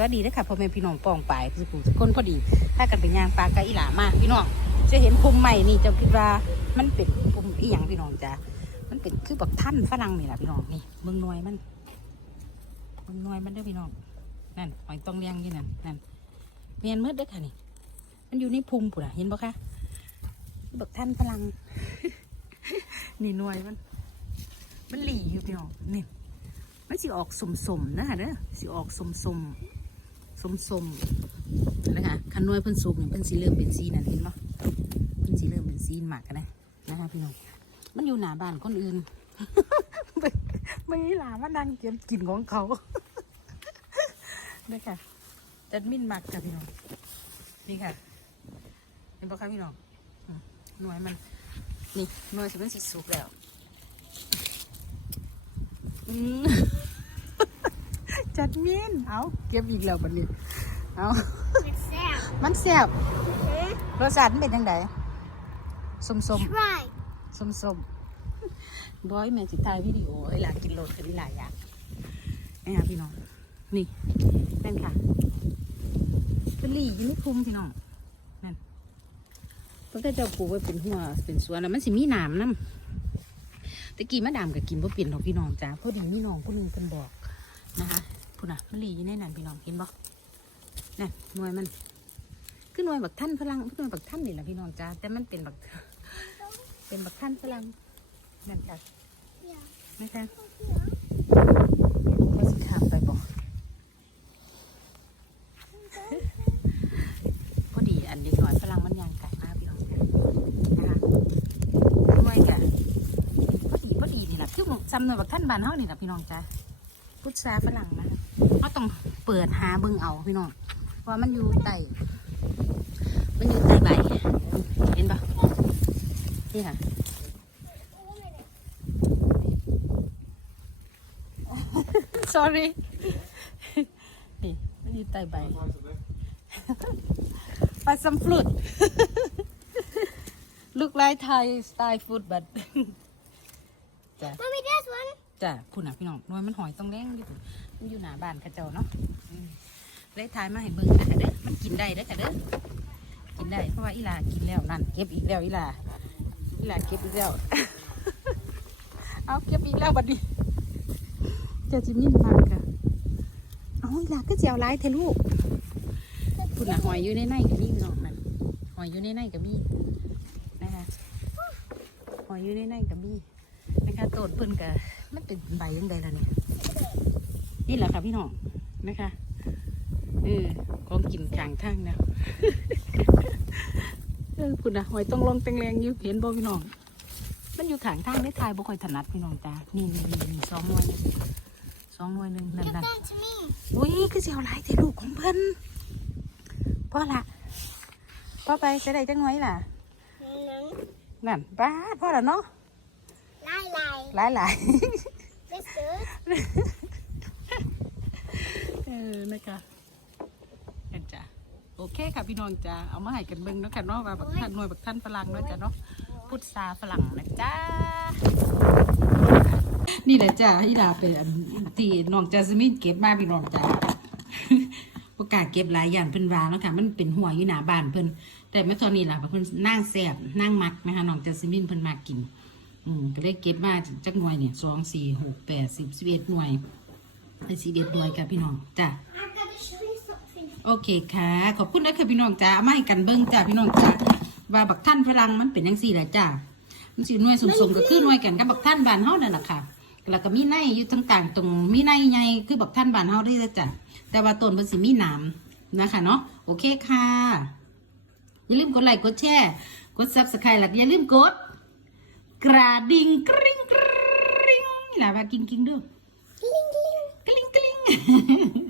สวัสดีนะคะพ่อแม่พี่น้องปองไปายสุขุสุคนพอดีถ้ากันเป็นยางปลากะอีหลามากพี่น้องจะเห็นภูมิใหม่นี่จะคิดว่ามันเป็นภูมิอีหยังพี่น้องจ้ะมันเป็นคือแบบท่านฝรั่งนี่แหละพี่น้องนี่เมืองน้อยมันเมืองน้อยมันเด้อพี่น้องนั่นหอยตองเลี้ยงที่นั่นนั่นเมียนมืดเด้อค่ะนี่ มันอยู่ในภูมิปุ่นอะเห็นปะคะแบบท่านฝรั่งนี่นวยมัน มันหลีอยู่พี่น้องนี่มันสิออกสมสมๆนะคะเด้อสิออกสมสม สมสมๆนะคะคันนวยเพิ่นสุกเนี่ยเพิ่นสิเริ่มเป็นสีนั่นเห็นปะเพิ่นสิเริ่มเป็นสีหมักกันนะนะคะพี่น้องมันอยู่หน้าบ้านคนอื่นไม่ไม่ให้หลามานั่งเก็บกลิ่นของเขานี่ค่ะจัดมินหมักค่ะพี่น้องนี่ค่ะเห็นปะคะพี่น้องหน่วยมันนี่หน่วยสิเป็นสีสุกแล้วอืม จัดเมียนเอาเก็บอีกแล้วบัดนี้เอา It's Sam. มันแซ่บรสชาติมันเป็นยังไงสมสม Try. สมสมบอยแม่สิถ่ายวิดีโอเวลากินโลดคือหลายอย่างนี่ค่ะพี่น้อง นี่นั่นค่ะเป็นหลี่อยังไม่คุ้มพี่น้องนั่นเพิ่นก็จะปลูกไว้เป็นหัวเป็นสวนแล้วมันสิมีหนามน้ำตะกี้มะดามก็กินบ่เปลี่ยนดอกพี่น้องจ้าพอดีมีน้องคนหนึงเพิ่นบอกนะคะ พุ่นน่ะมันหลีอยู่ในนั้นพี่น้องเห็นบ่นั่นหน่วยมันคือหน่วยบักท่านพลังคือหน่วยบักท่านนี่แหละพี่น้องจ้าแต่มันเป็นบักเป็นบักท่านพลังนั่นค่ะนะคะว่าสิขามไปบอกพอดีอันเด็กน่อยพลังมันยางไก่มากพี่น้องนะคะหน่วยกะพอดีพอดีนี่แหละคือจำหน่วยบักท่านบานเฮานี่แหละพี่น้องจ้า พุทราฝรั่งนะคะเขาต้องเปิดหาเบิ่งเอาพี่น้องเพราะมันอยู่ใต้มันอยู่ใต้ใบเห็นปะนี่ค่ะ sorry นี่มันอยู่ใต้ใบ but some fruit look like Thai style food but จ้ะ Mommy, that's one. จ้ะคุณน่ะพี่น้องน้อยมันหอยต้องแดงอยู่มันอยู่หนาบานเข้าเจ้าเนาะเลยทายมาให้เบิ่งนะคะเด้อมันกินได้เด้อค่ะเด้อกินได้เพราะว่าอีลากินแล้วนั่นเก็บอีกแล้วอีลาอีลาเก็บอีกแล้วเอาเก็บอีกแล้วบัดนี้จะจิ้มีมากค่ะเอาอีลาก็เจียวร้ายเทลูกคุณน่ะหอยอยู่ในในกับมีพี่น้องนั่นหอยอยู่ในในกับมีนะคะหอยอยู่ในในกับมี นะคะต้นเพิ่นกับมันเป็นใบยังไงล่ะเนี่ยนี่แหละค่ะพี่น้องนะคะเออของกินกลางทางแล้วเออคุณนะหอยต้องลงแตงแรงอยู่เห็นบ่พี่น้อง มันอยู่ขางทางได้ทายบ่ค่อยถนัดพี่น้องจ้านี่นี่นี่สองหน่วยนึงสองหน่วยหนึ่งนั่นนั่นอุ้ยคือเสียวหลายแต่ลูกของเพิ่นพ่อละพ่อไปจะได้จังหน่วยล่ะนั่นป้าพ่อละเนาะ หลายหลาย That's good. เออนะคะนั่นจ้ะโอเคค่ะพี่น้องจ้าเอามาให้กันเบิ่งเนาะค่ะเนาะว่าบักท่านหน่วยบักท่านฝรั่งเนาะจ้ะเนาะพุทราฝรั่งนะจ้านี่แหละจ้าอีดาเป็นอันที่น้องจาสมินเก็บมาพี่น้องจ้าประกล้าศเก็บหลายอย่างเพิ่นว่าเนาะค่ะมันเป็นหัวอยู่หน้าบ้านเพิ่นแต่ไม่เท่านี้ล่ะเพิ่นนั่งแซ่บนั่งมักนะคะน้องจาสมินเพิ่นมากิน อืมก็เลยเก็บมาจักหน่วยเนี่ยสองสี่หกแปดสิบสิบเอ็ดหน่วยเป็นสิบเอ็ดหน่วยค่ะพี่น้องจ้า I've got to show you something. โอเคค่ะ ขอบคุณนะคะพี่น้องจ้าเอามาให้กันเบิ้งจ้าพี่น้องจ้าว่าบักท่านพลังมันเป็นยังสี่แหละจ้ามันสิหน่วยสมๆก็คือหน่วยกันกับบักท่านบานเฮานั่นแหละค่ะ แล้วก็มีในอยู่ทั้งต่างตรงมีในใหญ่คือบักท่านบานเฮาได้แล้วจ้ะแต่ว่าต้นมันสิมีหนามนะคะเนาะโอเคค่ะ อย่าลืมกดไลค์กดแชร์กดซับสไครต์แล้วก็อย่าลืมกด กระดิ่งกริ๊งกริ๊งนี่ล่ะว่ากิ้งกิ้งๆเด้วย Gling, gling. กลิ้งกลิ้ง